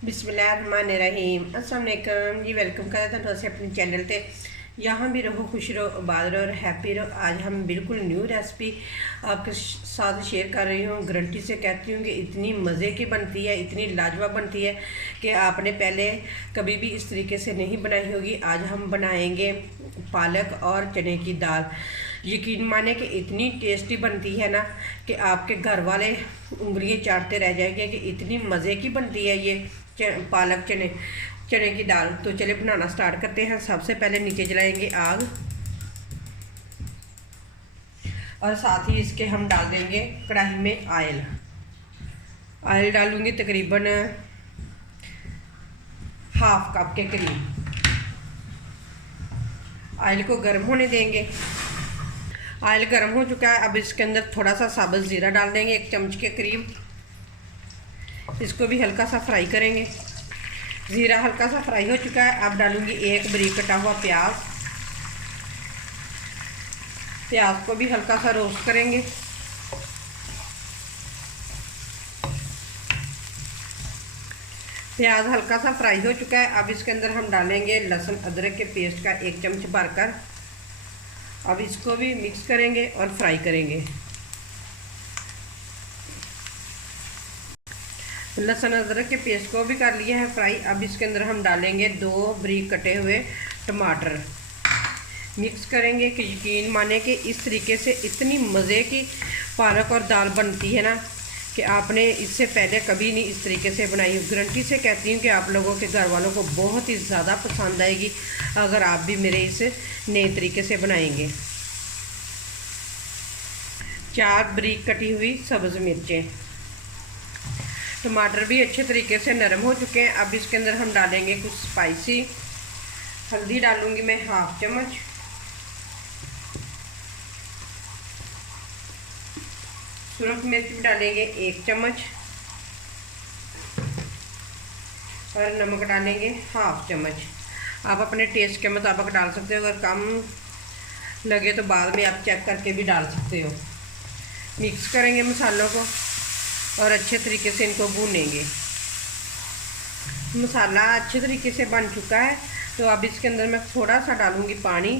बिस्मिल्लाहिर्रहमानिर्रहीम। अस्सलाम वालेकुम जी। वेलकम करता हूँ तुझे अपने चैनल पे। यहाँ भी रहो, खुश रहो, आबाद रहो और हैप्पी रहो। आज हम बिल्कुल न्यू रेसिपी आपके साथ शेयर कर रही हूँ। गारंटी से कहती हूँ कि इतनी मज़े की बनती है, इतनी लाजवाब बनती है कि आपने पहले कभी भी इस तरीके से नहीं बनाई होगी। आज हम बनाएंगे पालक और चने की दाल। यकीन माने कि इतनी टेस्टी बनती है ना कि आपके घर वाले उंगलियां चाटते रह जाएंगे कि इतनी मज़े की बनती है ये पालक चने की दाल। तो चले बनाना स्टार्ट करते हैं। सबसे पहले नीचे जलाएंगे आग और साथ ही इसके हम डाल देंगे कढ़ाई में ऑयल डालूंगी तकरीबन हाफ कप के करीब। ऑयल को गर्म होने देंगे। ऑयल गर्म हो चुका है। अब इसके अंदर थोड़ा सा साबुत ज़ीरा डाल देंगे, 1 चम्मच के करीब। इसको भी हल्का सा फ्राई करेंगे। ज़ीरा हल्का सा फ्राई हो चुका है। अब डालूंगी 1 बारीक कटा हुआ प्याज को भी हल्का सा रोस्ट करेंगे। प्याज हल्का सा फ्राई हो चुका है। अब इसके अंदर हम डालेंगे लहसुन अदरक के पेस्ट का 1 चम्मच भरकर। अब इसको भी मिक्स करेंगे और फ्राई करेंगे। लहसुन अदरक के पेस्ट को भी कर लिया है फ्राई। अब इसके अंदर हम डालेंगे 2 बारीक कटे हुए टमाटर। मिक्स करेंगे कि यकीन माने कि इस तरीके से इतनी मज़े की पालक और दाल बनती है ना कि आपने इससे पहले कभी नहीं इस तरीके से बनाई। गारंटी से कहती हूँ कि आप लोगों के घर वालों को बहुत ही ज़्यादा पसंद आएगी अगर आप भी मेरे इस नए तरीके से बनाएंगे। 4 बारीक कटी हुई सब्ज़ मिर्चें। टमाटर भी अच्छे तरीके से नरम हो चुके हैं। अब इसके अंदर हम डालेंगे कुछ स्पाइसी। हल्दी डालूंगी मैं हाफ चम्मच। सुरख मिर्च भी डालेंगे 1 चम्मच और नमक डालेंगे हाफ चम्मच। आप अपने टेस्ट के मुताबिक डाल सकते हो, अगर कम लगे तो बाद में आप चेक करके भी डाल सकते हो। मिक्स करेंगे मसालों को और अच्छे तरीके से इनको भूनेंगे। मसाला अच्छे तरीके से बन चुका है तो अब इसके अंदर मैं थोड़ा सा डालूंगी पानी,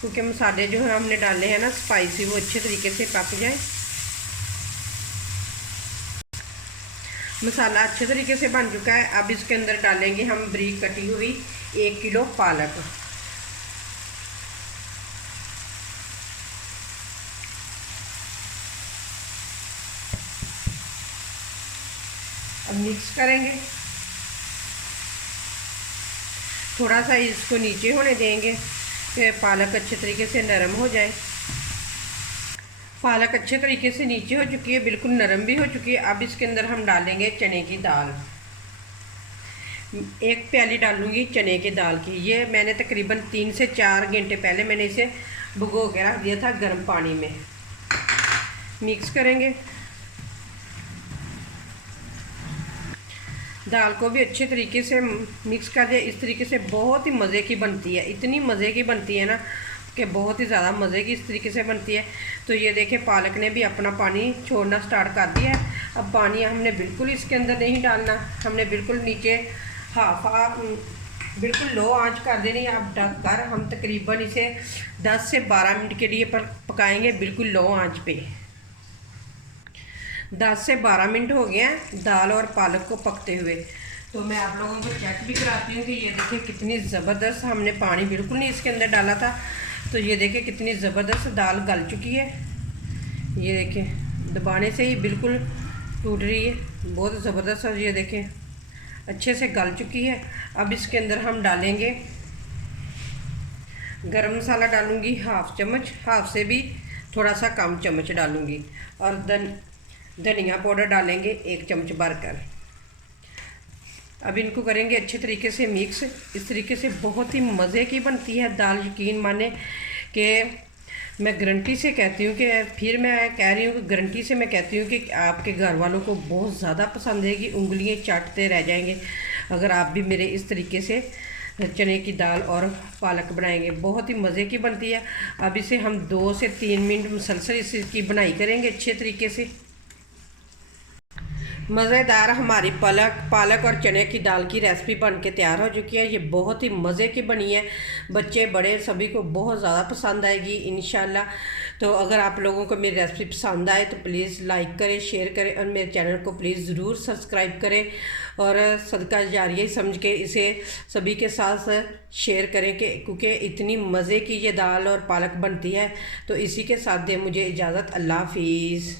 क्योंकि मसाले जो है हमने डाले हैं ना स्पाइसी, वो अच्छे तरीके से पक जाए। मसाला अच्छे तरीके से बन चुका है। अब इसके अंदर डालेंगे हम बारीक कटी हुई 1 किलो पालक। अब मिक्स करेंगे। थोड़ा सा इसको नीचे होने देंगे कि पालक अच्छे तरीके से नरम हो जाए। पालक अच्छे तरीके से नीचे हो चुकी है, बिल्कुल नरम भी हो चुकी है। अब इसके अंदर हम डालेंगे चने की दाल। 1 प्याली डालूंगी चने की दाल की। ये मैंने तकरीबन 3 से 4 घंटे पहले मैंने इसे भिगो के रख दिया था गर्म पानी में। मिक्स करेंगे। दाल को भी अच्छे तरीके से मिक्स कर दिया। इस तरीके से बहुत ही मज़े की बनती है, इतनी मज़े की बनती है ना कि बहुत ही ज़्यादा मज़े की इस तरीके से बनती है। तो ये देखिए पालक ने भी अपना पानी छोड़ना स्टार्ट कर दिया है। अब पानी हमने बिल्कुल इसके अंदर नहीं डालना, हमने बिल्कुल नीचे बिल्कुल लो आंच कर देनी है। अब ढक कर हम तकरीबन इसे 10 से 12 मिनट के लिए पकाएंगे, बिल्कुल लो आंच पे। 10 से 12 मिनट हो गए हैं दाल और पालक को पकते हुए। तो मैं आप लोगों को चेक भी कराती हूँ कि ये देखिए कितनी ज़बरदस्त, हमने पानी बिल्कुल नहीं इसके अंदर डाला था। तो ये देखिए कितनी ज़बरदस्त दाल गल चुकी है। ये देखिए दबाने से ही बिल्कुल टूट रही है, बहुत ज़बरदस्त। और ये देखिए अच्छे से गल चुकी है। अब इसके अंदर हम डालेंगे गरम मसाला। डालूँगी हाफ चम्मच, हाफ से भी थोड़ा सा कम चम्मच डालूँगी। और धनिया पाउडर डालेंगे 1 चम्मच भरकर। अब इनको करेंगे अच्छे तरीके से मिक्स। इस तरीके से बहुत ही मज़े की बनती है दाल। यकीन माने कि मैं गारंटी से कहती हूँ कि फिर मैं कह रही हूँ कि गारंटी से मैं कहती हूँ कि आपके घर वालों को बहुत ज़्यादा पसंद आएगी, उंगलियाँ चाटते रह जाएंगे अगर आप भी मेरे इस तरीके से चने की दाल और पालक बनाएंगे। बहुत ही मज़े की बनती है। अब इसे हम 2 से 3 मिनट मुसलसल इसकी बनाई करेंगे अच्छे तरीके से। मज़ेदार हमारी पालक और चने की दाल की रेसिपी बन के तैयार हो चुकी है। ये बहुत ही मज़े की बनी है, बच्चे बड़े सभी को बहुत ज़्यादा पसंद आएगी इंशाल्लाह। तो अगर आप लोगों को मेरी रेसिपी पसंद आए तो प्लीज़ लाइक करें, शेयर करें और मेरे चैनल को प्लीज़ ज़रूर सब्सक्राइब करें और सदका जारिया समझ के इसे सभी के साथ शेयर करें कि क्योंकि इतनी मज़े की ये दाल और पालक बनती है। तो इसी के साथ दे मुझे इजाज़त। अल्लाह हाफिज़।